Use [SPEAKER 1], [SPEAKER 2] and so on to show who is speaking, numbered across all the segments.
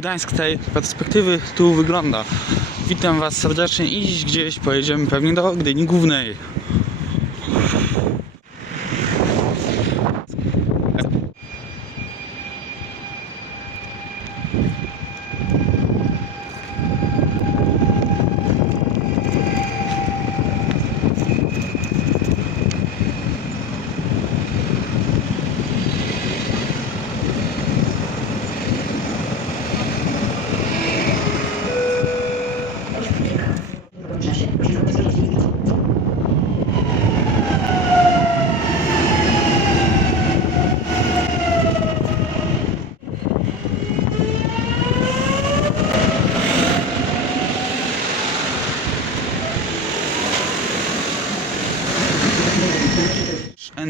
[SPEAKER 1] Gdańsk tej perspektywy tu wygląda. Witam Was serdecznie i dziś gdzieś pojedziemy pewnie do Gdyni Głównej.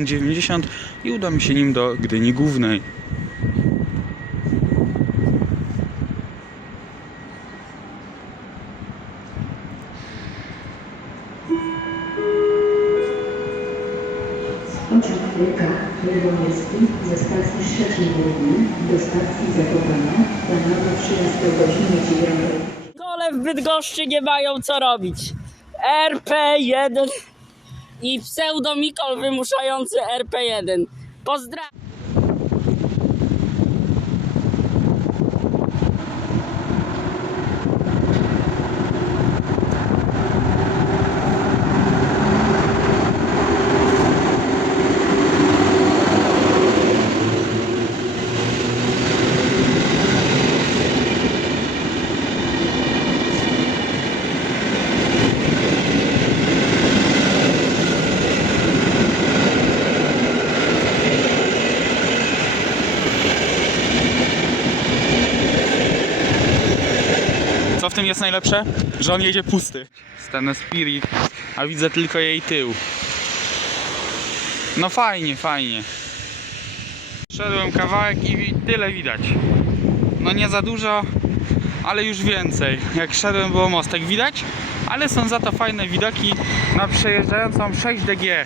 [SPEAKER 1] N90 i udamy się nim do Gdyni Głównej.
[SPEAKER 2] Pociąg Wielka Lubomirski ze stacji Szczecin Górny do stacji Zakopane planowo przyjazd do godziny 9.
[SPEAKER 3] Kole w Bydgoszczy nie mają co robić. RP1 i pseudomikol wymuszający RP1. Pozdrawiam.
[SPEAKER 1] Najlepsze? Że on jedzie pusty. Stanę Spirit, a widzę tylko jej tył. No fajnie, fajnie. Szedłem kawałek i tyle widać. No nie za dużo, ale już więcej. Jak szedłem było mostek widać, ale są za to fajne widoki na przejeżdżającą 6DG.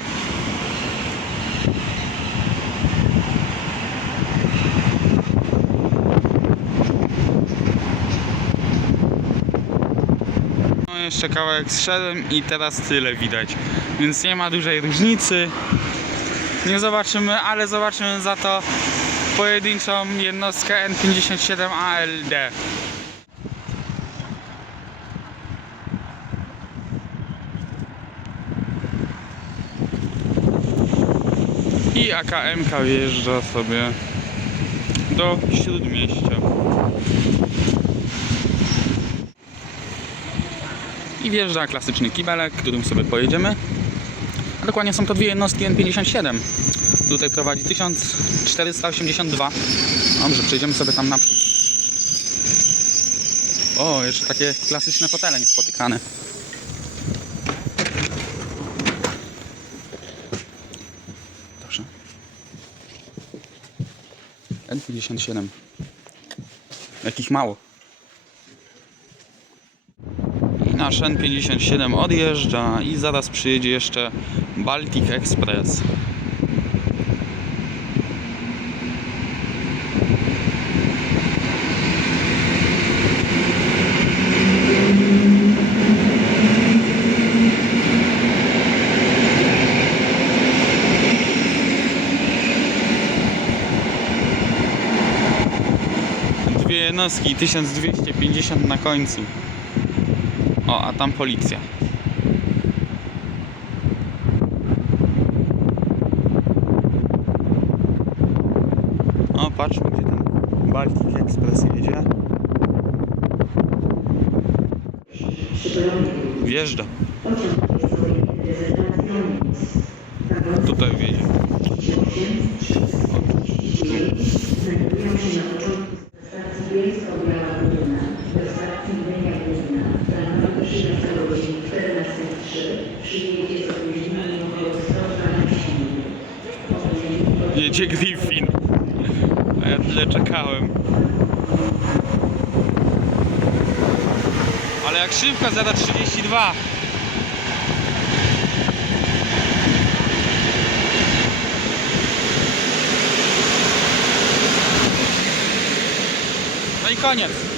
[SPEAKER 1] No jeszcze kawałek zszedłem i teraz tyle widać. Więc nie ma dużej różnicy. Nie zobaczymy, ale zobaczymy za to pojedynczą jednostkę N57 ALD. I AKM wjeżdża sobie do śródmieścia. I wjeżdża klasyczny kibelek, którym sobie pojedziemy. A dokładnie są to dwie jednostki N57. Tutaj prowadzi 1482. Dobrze, przejdziemy sobie tam naprzód. O, jeszcze takie klasyczne fotele niespotykane. Proszę. N57. Jakich mało. I nasz N57 odjeżdża i zaraz przyjedzie jeszcze Baltic Express. Dwie jednostki, 1250 na końcu. O, a tam policja. O, patrzmy, gdzie ten Baltic Express jedzie. Wjeżdża. Tutaj wjedzie. Jedzie Griffin. A ja tyle czekałem. Ale jak szybko zada 32. No i koniec.